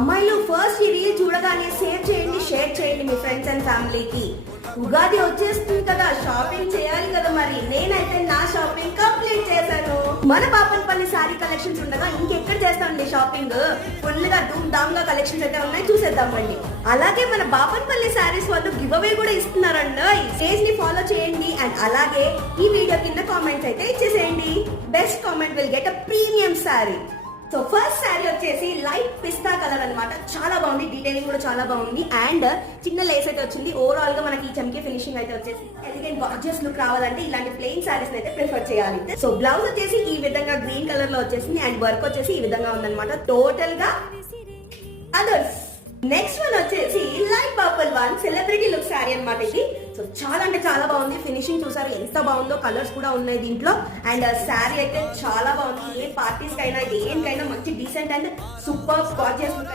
అమ్మాయిలు ఫస్ట్ ఈ రీల్ చూడగానే షేర్ చేయండి, షేర్ చేయండి మీ ఫ్రెండ్స్ అండ్ ఫ్యామిలీకి. ఉగాది వచ్చేస్తుంది కదా, షాపింగ్ చేయాలి కదా. మరి నేనైతే నా షాపింగ్ కంప్లీట్ చేశాను. మన పాపన్పల్లి సారీ కలెక్షన్స్ ఉండగా ఇంకెక్కడ చేస్తామండి షాపింగ్. ఫుల్ గా ధూమ్ ధామ్ గా కలెక్షన్స్ అయితే ఉన్నాయి, చూసేద్దామండి. అలాగే మన బాపన్పల్లి సారీస్ వాళ్ళు గివ్ అవే కూడా ఇస్తున్నారండి. పేజ్ ని ఫాలో చేయండి అండ్ అలాగే ఈ వీడియో కింద కామెంట్స్ అయితే ఇచ్చేసేయండి. Best comment will get a premium sorry. So first sari వచ్చేసి లైట్ పిస్తా కలర్ అన్నమాట. చాలా బాగుంది, డీటెయిలింగ్ కూడా చాలా బాగుంది అండ్ చిన్న లేస్ అయితే వచ్చింది. ఓవరాల్ గా మనకి ఈ చమ్కీ ఫినిషింగ్ అయితే వచ్చేసి ఎలిగెంట్ గార్జియస్ లుక్ రావాలంటే ఇలాంటి ప్లెయిన్ సారీస్ అయితే ప్రిఫర్ చేయాలి. సో బ్లౌజ్ వచ్చేసి ఈ విధంగా గ్రీన్ కలర్ లో వచ్చేసింది అండ్ వర్క్ వచ్చేసి ఈ విధంగా ఉందన్నమాట. టోటల్ గా అదర్స్. నెక్స్ట్ వన్ వచ్చేసి light purple one celebrity look sari అన్నమాట ఇది. సో చాలా అంటే చాలా బాగుంది. ఫినిషింగ్ చూసారు ఎంత బాగుందో, కలర్స్ కూడా ఉన్నాయి దీంట్లో అండ్ శారీ అయితే చాలా బాగుంది. ఏ పార్టీస్ కైనా దేనికైనా మంచి decent and super gorgeous look